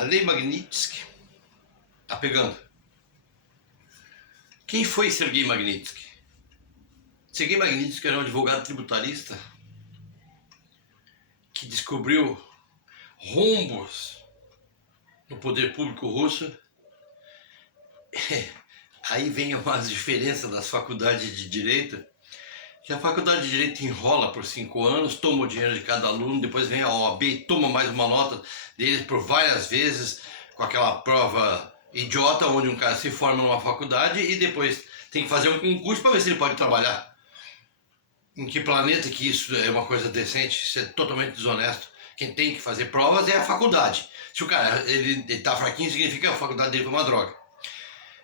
A lei Magnitsky tá pegando. Quem foi Sergei Magnitsky? Sergei Magnitsky era um advogado tributarista que descobriu rombos no poder público russo. Aí vem umas diferenças das faculdades de Direito, que a faculdade de Direito enrola por 5 anos, toma o dinheiro de cada aluno, depois vem a OAB e toma mais uma nota deles por várias vezes, com aquela prova idiota, onde um cara se forma numa faculdade e depois tem que fazer um concurso para ver se ele pode trabalhar. Em que planeta que isso é uma coisa decente? Isso é totalmente desonesto. Quem tem que fazer provas é a faculdade. Se o cara ele tá fraquinho, significa que a faculdade dele foi uma droga.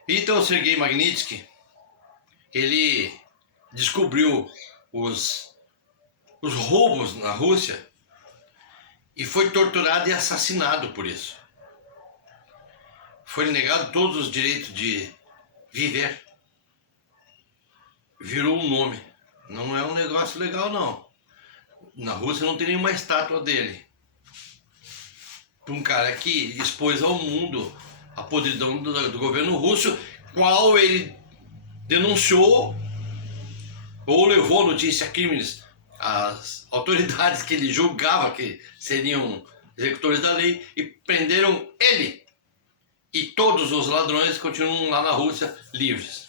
Então o Sergei Magnitsky, ele descobriu os roubos na Rússia e foi torturado e assassinado por isso. Foi negado todos os direitos de viver. Virou um nome. Não é um negócio legal, não. Na Rússia não tem nenhuma estátua dele. Um cara que expôs ao mundo a podridão do governo russo, qual ele denunciou ou levou a notícia crimes às autoridades que ele julgava que seriam executores da lei e prenderam ele. E todos os ladrões continuam lá na Rússia livres.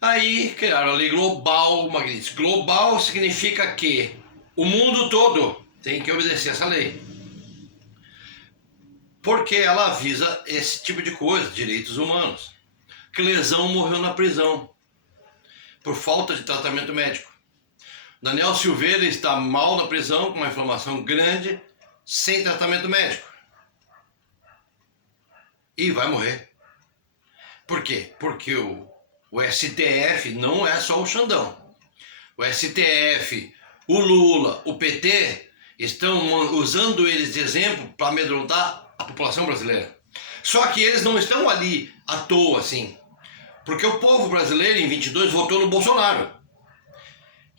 Aí criaram a lei global Magnitsky. Global significa que o mundo todo tem que obedecer essa lei. Porque ela visa esse tipo de coisa, direitos humanos. Clesão morreu na prisão por falta de tratamento médico. Daniel Silveira está mal na prisão, com uma inflamação grande, sem tratamento médico. E vai morrer. Por quê? Porque o STF não é só o Xandão. O STF, o Lula, o PT estão usando eles de exemplo para amedrontar a população brasileira. Só que eles não estão ali à toa assim. Porque o povo brasileiro em 22 votou no Bolsonaro.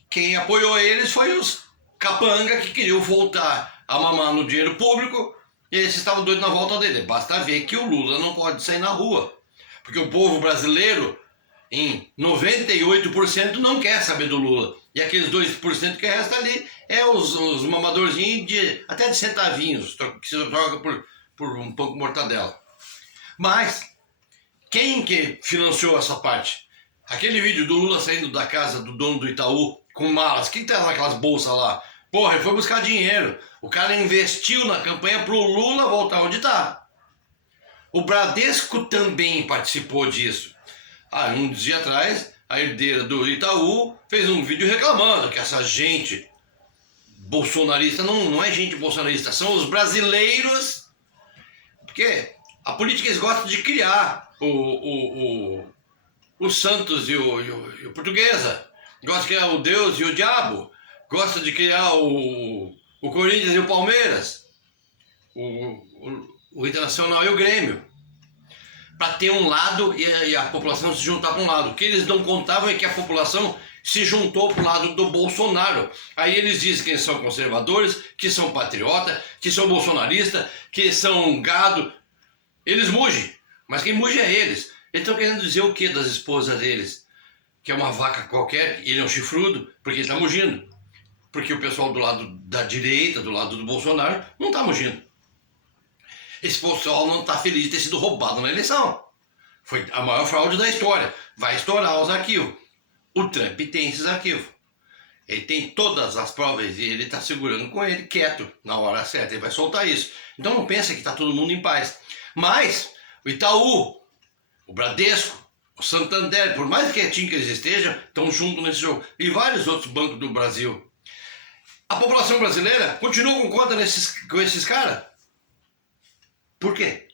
Quem apoiou eles foi os capanga que queriam voltar a mamar no dinheiro público e eles estavam doidos na volta dele. Basta ver que o Lula não pode sair na rua. Porque o povo brasileiro em 98% não quer saber do Lula. E aqueles 2% que resta ali é os mamadorzinhos até de centavinhos, que se troca por um pão com mortadela. Mas quem que financiou essa parte? Aquele vídeo do Lula saindo da casa do dono do Itaú com malas. Quem tá naquelas bolsas lá? Porra, ele foi buscar dinheiro. O cara investiu na campanha pro Lula voltar onde tá. O Bradesco também participou disso. Um dia atrás, a herdeira do Itaú fez um vídeo reclamando que essa gente bolsonarista não é gente bolsonarista, são os brasileiros. Porque a política eles gostam de criar o Santos e o Portuguesa. Gosta de criar o Deus e o Diabo. Gosta de criar o Corinthians e o Palmeiras. O Internacional e o Grêmio. Para ter um lado e a população se juntar para um lado. O que eles não contavam é que a população se juntou para o lado do Bolsonaro. Aí eles dizem que são conservadores, que são patriotas, que são bolsonaristas, que são gado. Eles mugem, mas quem muge é eles. Eles estão querendo dizer o que das esposas deles? Que é uma vaca qualquer, e ele é um chifrudo, porque ele está mugindo. Porque o pessoal do lado da direita, do lado do Bolsonaro, não está mugindo. Esse pessoal não está feliz de ter sido roubado na eleição. Foi a maior fraude da história. Vai estourar os arquivos. O Trump tem esses arquivos. Ele tem todas as provas e ele está segurando com ele, quieto, na hora certa. Ele vai soltar isso. Então não pensa que está todo mundo em paz. Mas o Itaú, o Bradesco, o Santander, por mais quietinho que eles estejam, estão juntos nesse jogo. E vários outros bancos do Brasil. A população brasileira continua com conta com esses caras? Por quê?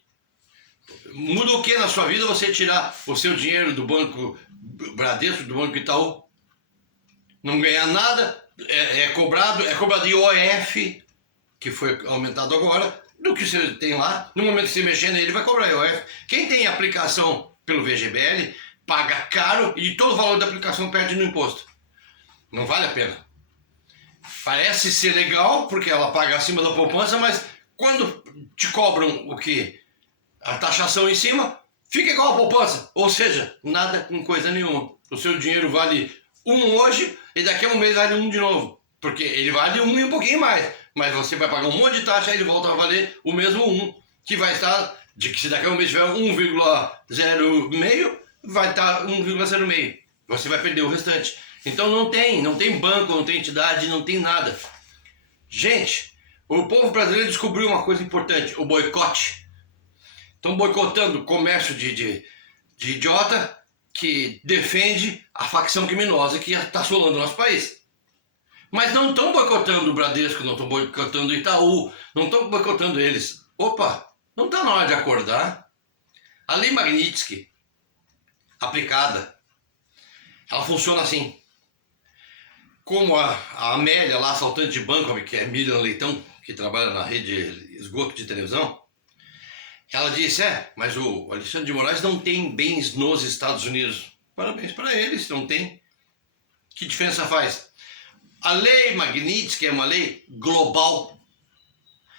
Muda o que na sua vida você tirar o seu dinheiro do banco Bradesco, do banco Itaú? Não ganhar nada, é cobrado IOF, que foi aumentado agora, do que você tem lá. No momento que você mexer nele, vai cobrar IOF. Quem tem aplicação pelo VGBL, paga caro e todo o valor da aplicação perde no imposto. Não vale a pena. Parece ser legal, porque ela paga acima da poupança, mas quando te cobram o quê? A taxação em cima, fica igual a poupança. Ou seja, nada com coisa nenhuma. O seu dinheiro vale 1 hoje e daqui a um mês vale 1 de novo. Porque ele vale 1 e um pouquinho mais. Mas você vai pagar um monte de taxa e ele volta a valer o mesmo 1. Que vai estar, de que se daqui a um mês tiver 1,06, vai estar 1,06. Você vai perder o restante. Então não tem banco, não tem entidade, não tem nada. Gente, o povo brasileiro descobriu uma coisa importante, o boicote. Estão boicotando o comércio de idiota que defende a facção criminosa que está assolando o nosso país. Mas não estão boicotando o Bradesco, não estão boicotando o Itaú, não estão boicotando eles. Opa, não está na hora de acordar? A Lei Magnitsky, aplicada, ela funciona assim. Como a Amélia, lá, assaltante de banco, que é Miriam Leitão, que trabalha na rede esgoto de televisão, ela disse, mas o Alexandre de Moraes não tem bens nos Estados Unidos. Parabéns para eles, não tem. Que diferença faz? A Lei Magnitsky é uma lei global.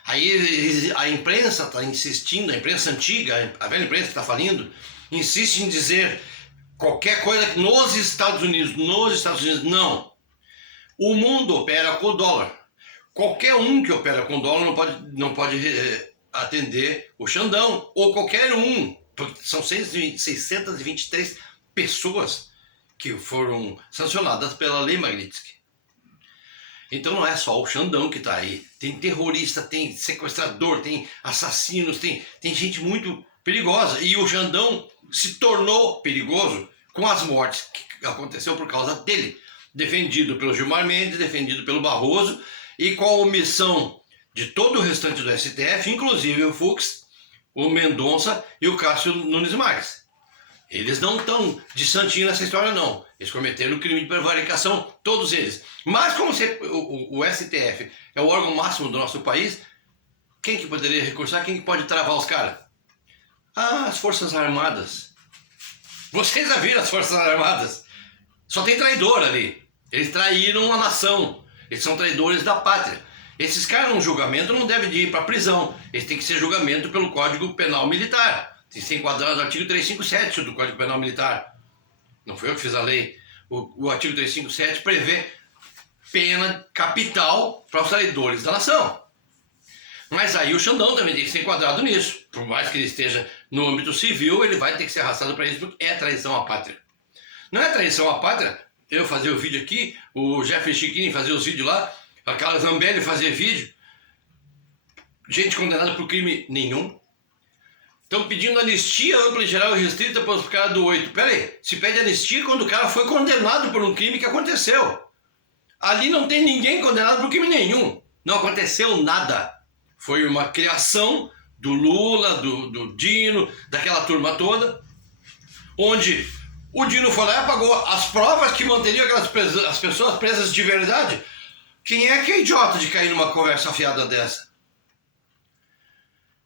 Aí a imprensa está insistindo, a imprensa antiga, a velha imprensa que está falindo, insiste em dizer qualquer coisa nos Estados Unidos. Não. O mundo opera com o dólar. Qualquer um que opera com dólar não pode atender o Xandão, ou qualquer um, porque são 623 pessoas que foram sancionadas pela Lei Magnitsky. Então não é só o Xandão que está aí, tem terrorista, tem sequestrador, tem assassinos, tem gente muito perigosa, e o Xandão se tornou perigoso com as mortes que aconteceu por causa dele, defendido pelo Gilmar Mendes, defendido pelo Barroso, e com a omissão de todo o restante do STF, inclusive o Fux, o Mendonça e o Cássio Nunes Marques. Eles não estão de santinho nessa história, não. Eles cometeram crime de prevaricação, todos eles. Mas como o STF é o órgão máximo do nosso país, quem que poderia recursar? Quem que pode travar os caras? As Forças Armadas. Vocês já viram as Forças Armadas? Só tem traidor ali. Eles traíram a nação. Eles são traidores da pátria. Esses caras, num julgamento, não devem ir para prisão. Eles têm que ser julgamento pelo Código Penal Militar. Tem que ser enquadrado no artigo 357 do Código Penal Militar. Não foi eu que fiz a lei. O artigo 357 prevê pena capital para os traidores da nação. Mas aí o Xandão também tem que ser enquadrado nisso. Por mais que ele esteja no âmbito civil, ele vai ter que ser arrastado para isso, porque é traição à pátria. Não é traição à pátria eu fazer o vídeo aqui, o Jeffrey Chiquini fazer os vídeos lá, a Carla Zambelli fazer vídeo, gente condenada por crime nenhum. Estão pedindo anistia ampla, geral e restrita para os caras do 8. Pera aí, se pede anistia quando o cara foi condenado por um crime que aconteceu. Ali não tem ninguém condenado por crime nenhum. Não aconteceu nada. Foi uma criação do Lula, do Dino, daquela turma toda, onde o Dino foi lá e apagou as provas que manteriam as pessoas presas de verdade. Quem é que é idiota de cair numa conversa afiada dessa?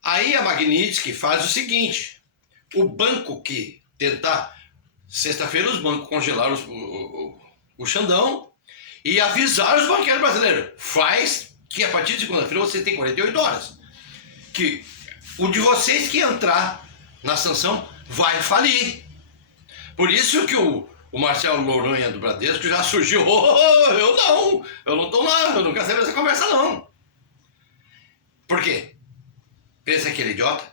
Aí a Magnitsky faz o seguinte, o banco que tentar, sexta-feira os bancos congelaram o Xandão e avisaram os banqueiros brasileiros, faz que a partir de segunda-feira você tem 48 horas, que o de vocês que entrar na sanção vai falir. Por isso que o Marcelo Noronha do Bradesco já surgiu, eu não estou lá, eu não quero saber dessa conversa não. Por quê? Pensa que ele é idiota?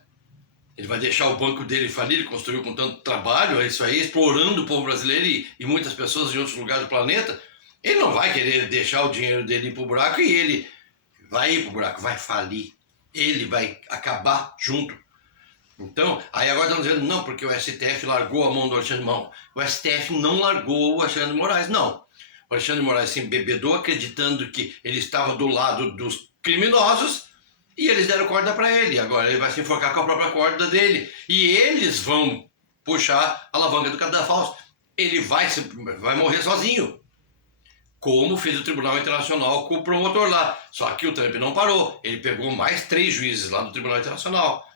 Ele vai deixar o banco dele falir, ele construiu com tanto trabalho, é isso aí, explorando o povo brasileiro e muitas pessoas em outros lugares do planeta. Ele não vai querer deixar o dinheiro dele ir pro buraco e ele vai ir pro buraco, vai falir. Ele vai acabar junto. Então, aí agora estão dizendo, não, porque o STF largou a mão do Alexandre de Moraes. O STF não largou o Alexandre de Moraes, não. O Alexandre de Moraes se embebedou acreditando que ele estava do lado dos criminosos, e eles deram corda para ele, agora ele vai se enforcar com a própria corda dele. E eles vão puxar a alavanca do cadafalso. Ele vai morrer sozinho. Como fez o Tribunal Internacional com o promotor lá. Só que o Trump não parou. Ele pegou mais 3 juízes lá do Tribunal Internacional.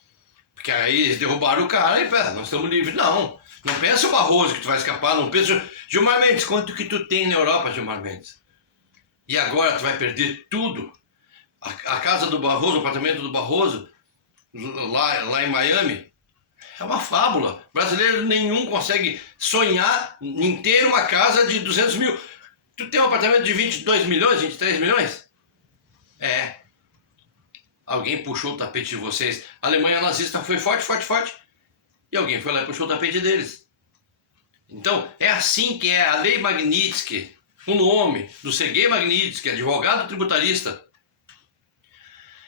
Porque aí eles derrubaram o cara e nós estamos livres. Não pensa o Barroso que tu vai escapar, não pensa... Gilmar Mendes, quanto que tu tem na Europa, Gilmar Mendes? E agora tu vai perder tudo. A casa do Barroso, o apartamento do Barroso, lá em Miami, é uma fábula. Brasileiro nenhum consegue sonhar em ter uma casa de 200 mil. Tu tem um apartamento de 22 milhões, 23 milhões? É. Alguém puxou o tapete de vocês. A Alemanha nazista foi forte, forte, forte. E alguém foi lá e puxou o tapete deles. Então, é assim que é a Lei Magnitsky. O nome do Sergei Magnitsky, advogado tributarista.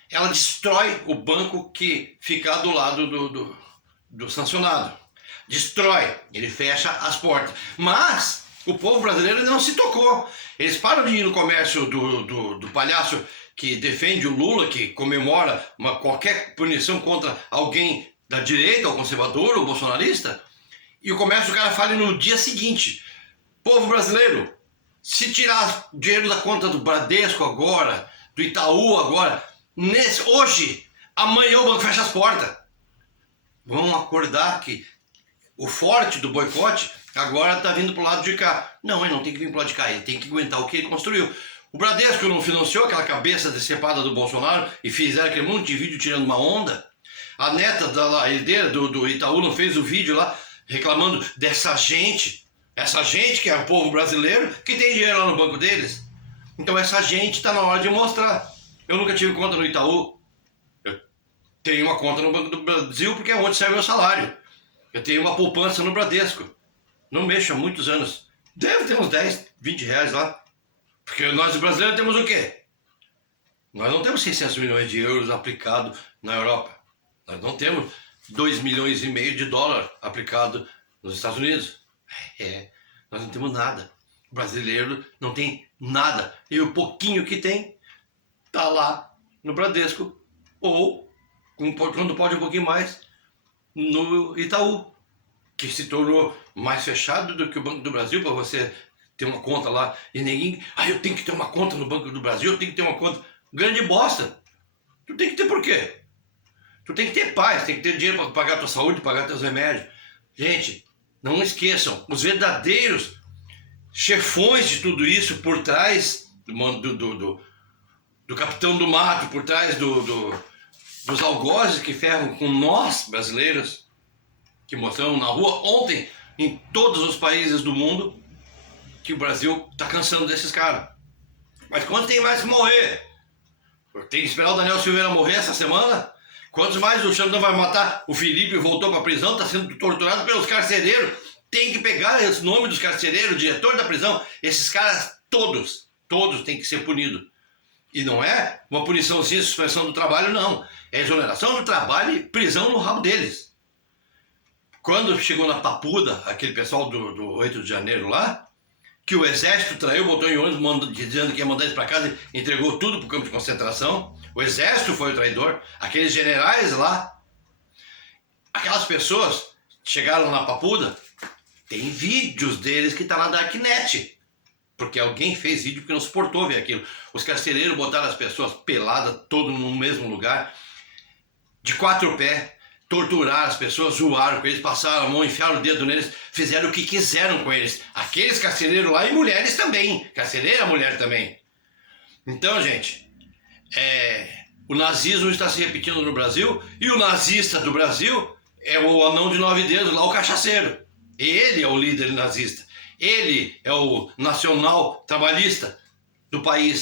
Ela destrói o banco que fica do lado do sancionado. Destrói. Ele fecha as portas. Mas o povo brasileiro ainda não se tocou. Eles param de ir no comércio do palhaço que defende o Lula, que comemora qualquer punição contra alguém da direita, ou conservador, ou bolsonarista, e o comércio do cara fala no dia seguinte: povo brasileiro, se tirar dinheiro da conta do Bradesco agora, do Itaú agora, hoje, amanhã o banco fecha as portas. Vamos acordar que o forte do boicote agora está vindo para o lado de cá. Não, ele não tem que vir para o lado de cá, ele tem que aguentar o que ele construiu. O Bradesco não financiou aquela cabeça decepada do Bolsonaro e fizeram aquele monte de vídeo tirando uma onda? A neta da herdeira do Itaú não fez o vídeo lá reclamando dessa gente, essa gente que é o povo brasileiro que tem dinheiro lá no banco deles. Então essa gente está na hora de mostrar. Eu nunca tive conta no Itaú. Eu tenho uma conta no Banco do Brasil porque é onde serve meu salário. Eu tenho uma poupança no Bradesco. Não mexo há muitos anos. Deve ter uns 10, 20 reais lá. Porque nós brasileiros temos o quê? Nós não temos 600 milhões de euros aplicado na Europa. Nós não temos 2,5 milhões de dólar aplicado nos Estados Unidos. Nós não temos nada. O brasileiro não tem nada. E o pouquinho que tem, tá lá no Bradesco. Ou, quando pode um pouquinho mais, no Itaú, que se tornou mais fechado do que o Banco do Brasil para você ter uma conta lá. E ninguém... eu tenho que ter uma conta no Banco do Brasil, eu tenho que ter uma conta... Grande bosta. Tu tem que ter por quê? Tu tem que ter paz, tem que ter dinheiro para pagar a tua saúde, pagar teus remédios. Gente, não esqueçam, os verdadeiros chefões de tudo isso por trás do capitão do mato, por trás dos algozes que ferram com nós, brasileiros, que mostramos na rua ontem, em todos os países do mundo, que o Brasil está cansando desses caras. Mas quanto tem mais que morrer? Tem que esperar o Daniel Silveira morrer essa semana? Quantos mais o Xandão vai matar? O Felipe voltou para a prisão, está sendo torturado pelos carcereiros. Tem que pegar os nomes dos carcereiros, o diretor da prisão. Esses caras todos têm que ser punidos. E não é uma puniçãozinha, suspensão do trabalho, não. É exoneração do trabalho e prisão no rabo deles. Quando chegou na Papuda, aquele pessoal do 8 de janeiro lá, que o exército traiu, botou em ônibus dizendo que ia mandar eles para casa e entregou tudo para o campo de concentração. O exército foi o traidor. Aqueles generais lá, aquelas pessoas chegaram na Papuda, tem vídeos deles que tá na Darknet. Porque alguém fez vídeo porque não suportou ver aquilo. Os carcereiros botaram as pessoas peladas, todo no mesmo lugar, de 4 pés, torturaram as pessoas, zoaram com eles, passaram a mão, enfiaram o dedo neles, fizeram o que quiseram com eles. Aqueles carcereiros lá e mulheres também. Carcereira é mulher também. Então, gente, o nazismo está se repetindo no Brasil e o nazista do Brasil é o anão de 9 dedos lá, o cachaceiro. Ele é o líder nazista. Ele é o nacional trabalhista do país.